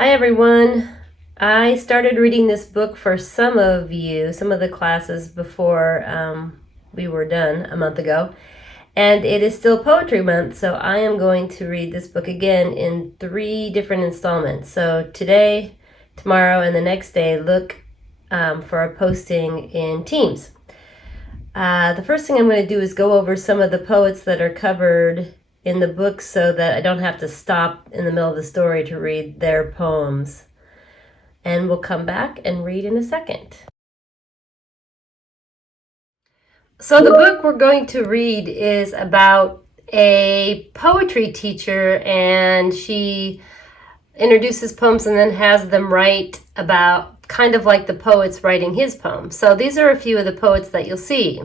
Hi everyone. I started reading this book for some of the classes before we were done a month ago. And it is still Poetry Month, so I am going to read this book again in 3 different installments. So today, tomorrow, and the next day, look for a posting in Teams. The first thing I'm going to do is go over some of the poets that are covered in the book so that I don't have to stop in the middle of the story to read their poems. And we'll come back and read in a second. So the book we're going to read is about a poetry teacher, and she introduces poems and then has them write about kind of like the poet's writing his poem. So these are a few of the poets that you'll see.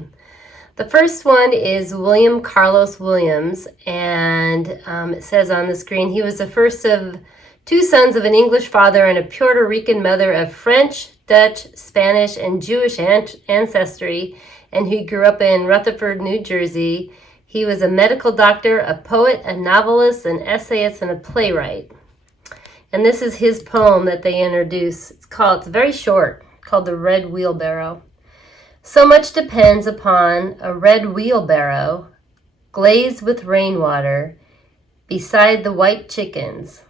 The first one is William Carlos Williams, and it says on the screen, he was the first of 2 sons of an English father and a Puerto Rican mother of French, Dutch, Spanish, and Jewish ancestry, and he grew up in Rutherford, New Jersey. He was a medical doctor, a poet, a novelist, an essayist, and a playwright. And this is his poem that they introduce. It's very short, called The Red Wheelbarrow. So much depends upon a red wheelbarrow, glazed with rainwater, beside the white chickens.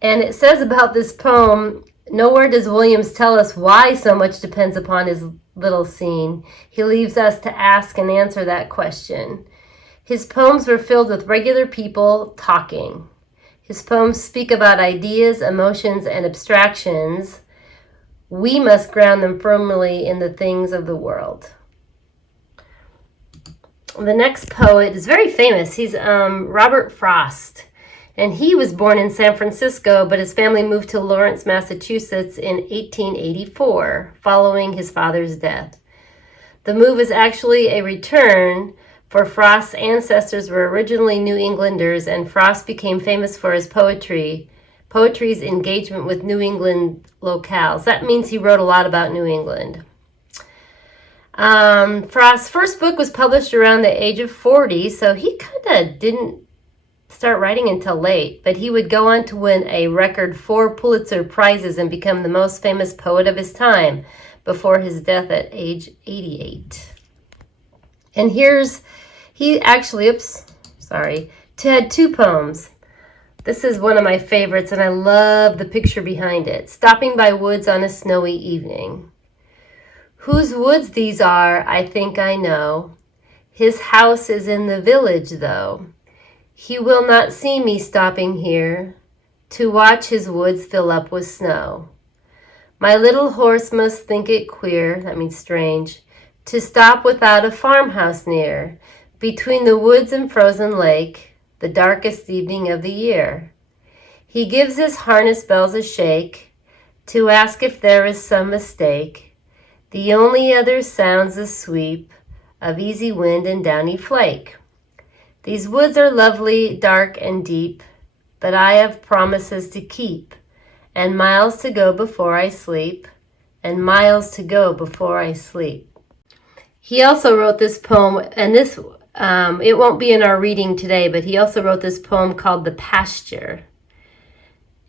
And it says about this poem, nowhere does Williams tell us why so much depends upon his little scene. He leaves us to ask and answer that question. His poems were filled with regular people talking. His poems speak about ideas, emotions, and abstractions. We must ground them firmly in the things of the world. The next poet is very famous. He's Robert Frost. And he was born in San Francisco, but his family moved to Lawrence, Massachusetts in 1884, following his father's death. The move is actually a return, for Frost's ancestors were originally New Englanders, and Frost became famous for his poetry's engagement with New England locales. That means he wrote a lot about New England. Frost's first book was published around the age of 40, so he kind of didn't start writing until late, but he would go on to win a record 4 Pulitzer Prizes and become the most famous poet of his time before his death at age 88. And he actually had 2 poems. This is one of my favorites, and I love the picture behind it. Stopping by woods on a snowy evening. Whose woods these are, I think I know. His house is in the village, though. He will not see me stopping here to watch his woods fill up with snow. My little horse must think it queer, that means strange, to stop without a farmhouse near, between the woods and frozen lake, the darkest evening of the year. He gives his harness bells a shake to ask if there is some mistake. The only other sounds the sweep of easy wind and downy flake. These woods are lovely, dark, and deep, but I have promises to keep, and miles to go before I sleep, and miles to go before I sleep. He also wrote this poem, and it won't be in our reading today, but he also wrote this poem called The Pasture.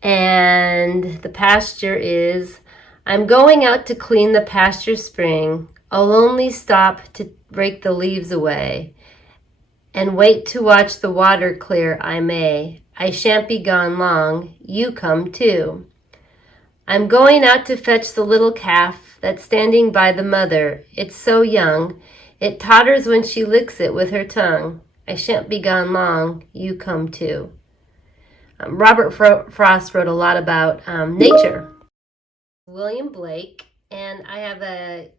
And the pasture is, I'm going out to clean the pasture spring. I'll only stop to rake the leaves away and wait to watch the water clear I may. I shan't be gone long. You come too. I'm going out to fetch the little calf that's standing by the mother. It's so young. It totters when she licks it with her tongue. I shan't be gone long. You come too. Robert Frost wrote a lot about nature. William Blake, and I have a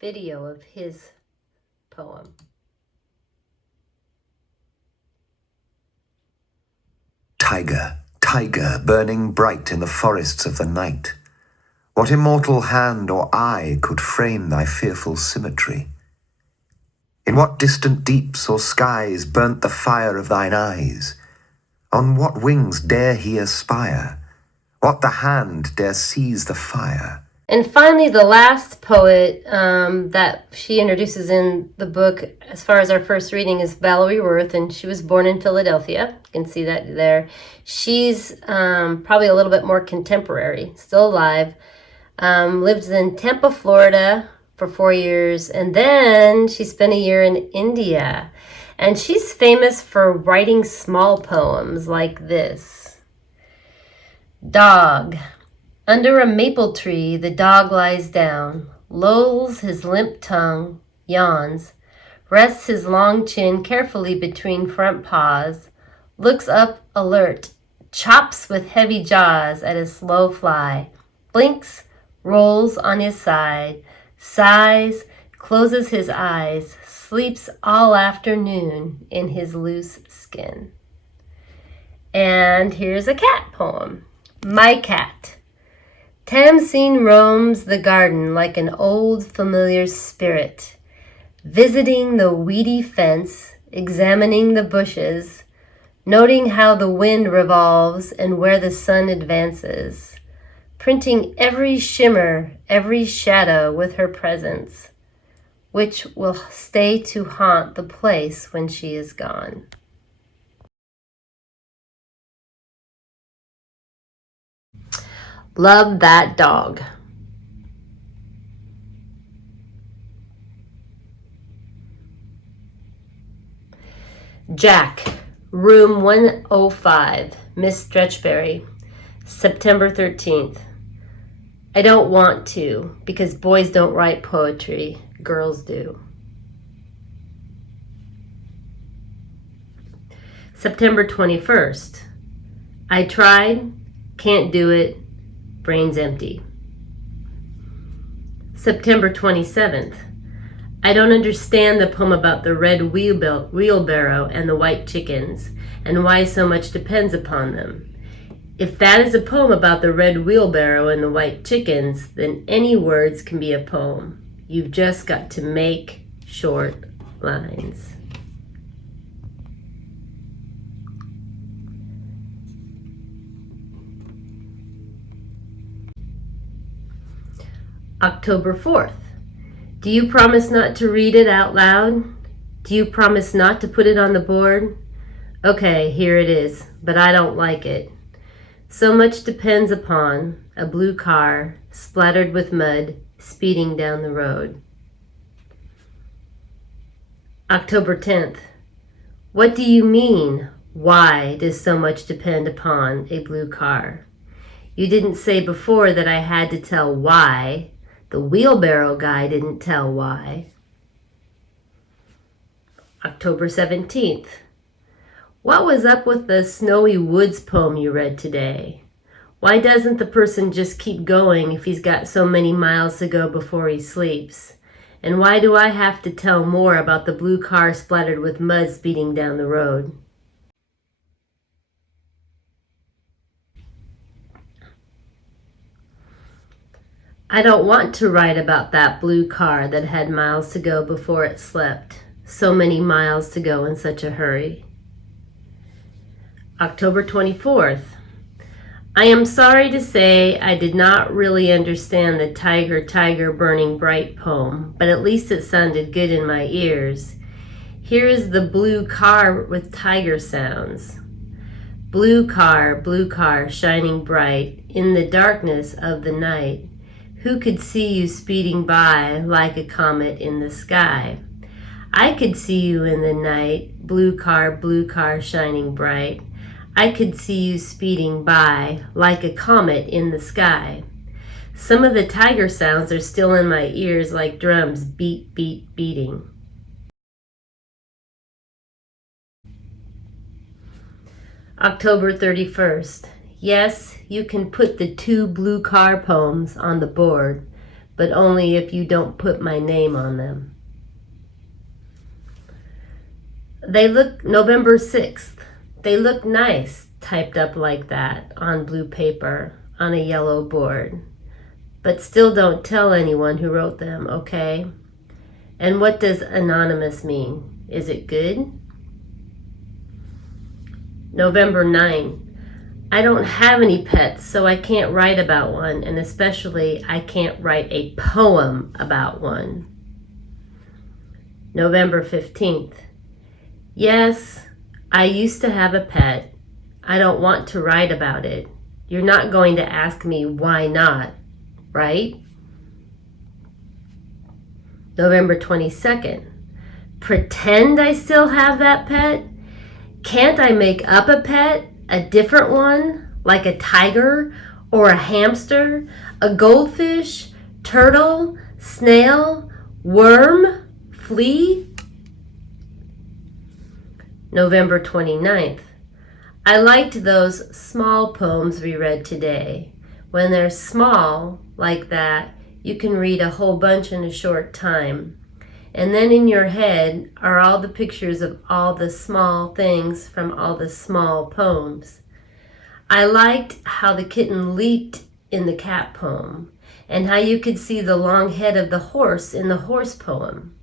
video of his poem. Tiger, tiger, burning bright in the forests of the night. What immortal hand or eye could frame thy fearful symmetry? In what distant deeps or skies burnt the fire of thine eyes? On what wings dare he aspire? What the hand dare seize the fire? And finally, the last poet that she introduces in the book, as far as our first reading, is Valerie Worth, and she was born in Philadelphia. You can see that there. She's probably a little bit more contemporary, still alive. Lived in Tampa, Florida for 4 years, and then she spent a year in India. And she's famous for writing small poems like this. Dog. Under a maple tree, the dog lies down, lolls his limp tongue, yawns, rests his long chin carefully between front paws, looks up alert, chops with heavy jaws at a slow fly, blinks, rolls on his side, sighs, closes his eyes, sleeps all afternoon in his loose skin. And here's a cat poem. My Cat. Tamsin roams the garden like an old familiar spirit, visiting the weedy fence, examining the bushes, noting how the wind revolves and where the sun advances, printing every shimmer, every shadow with her presence, which will stay to haunt the place when she is gone. Love that dog. Jack, room 105, Miss Stretchberry, September 13th. I don't want to, because boys don't write poetry, girls do. September 21st. I tried, can't do it, brain's empty. September 27th. I don't understand the poem about the red wheelbarrow and the white chickens, and why so much depends upon them. If that is a poem about the red wheelbarrow and the white chickens, then any words can be a poem. You've just got to make short lines. October 4th. Do you promise not to read it out loud? Do you promise not to put it on the board? Okay, here it is, but I don't like it. So much depends upon a blue car splattered with mud speeding down the road. October 10th. What do you mean, why does so much depend upon a blue car? You didn't say before that I had to tell why. The wheelbarrow guy didn't tell why. October 17th. What was up with the Snowy Woods poem you read today? Why doesn't the person just keep going if he's got so many miles to go before he sleeps? And why do I have to tell more about the blue car splattered with mud speeding down the road? I don't want to write about that blue car that had miles to go before it slept. So many miles to go in such a hurry. October 24th. I am sorry to say I did not really understand the Tiger, Tiger, Burning Bright poem, but at least it sounded good in my ears. Here is the blue car with tiger sounds. Blue car, shining bright in the darkness of the night. Who could see you speeding by like a comet in the sky? I could see you in the night, blue car, shining bright. I could see you speeding by like a comet in the sky. Some of the tiger sounds are still in my ears like drums, beat, beat, beating. October 31st. Yes, you can put the 2 blue car poems on the board, but only if you don't put my name on them. They look November 6th. They look nice, typed up like that, on blue paper, on a yellow board. But still don't tell anyone who wrote them, okay? And what does anonymous mean? Is it good? November 9th. I don't have any pets, so I can't write about one, and especially I can't write a poem about one. November 15th. Yes, I used to have a pet. I don't want to write about it. You're not going to ask me why not, right? November 22nd. Pretend I still have that pet? Can't I make up a pet? A different one? Like a tiger or a hamster? A goldfish? Turtle? Snail? Worm? Flea? November 29th. I liked those small poems we read today. When they're small, like that, you can read a whole bunch in a short time. And then in your head are all the pictures of all the small things from all the small poems. I liked how the kitten leaped in the cat poem, and how you could see the long head of the horse in the horse poem.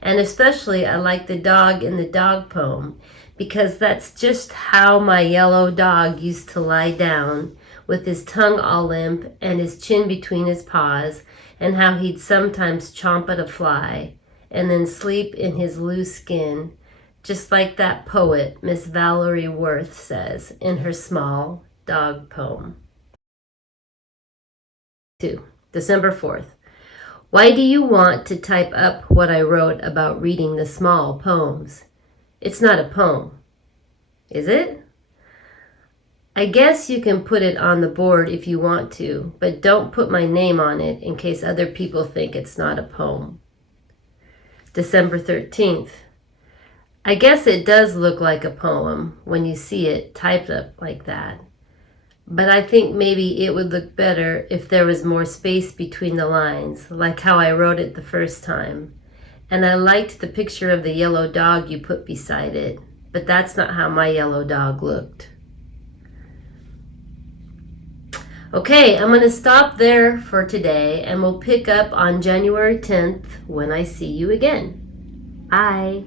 And especially I liked the dog in the dog poem, because that's just how my yellow dog used to lie down with his tongue all limp and his chin between his paws, and how he'd sometimes chomp at a fly and then sleep in his loose skin, just like that poet Miss Valerie Worth says in her small dog poem. 2. December 4th. Why do you want to type up what I wrote about reading the small poems? It's not a poem, is it? I guess you can put it on the board if you want to, but don't put my name on it in case other people think it's not a poem. December 13th. I guess it does look like a poem when you see it typed up like that. But I think maybe it would look better if there was more space between the lines, like how I wrote it the first time. And I liked the picture of the yellow dog you put beside it, but that's not how my yellow dog looked. Okay, I'm going to stop there for today, and we'll pick up on January 10th when I see you again. Bye.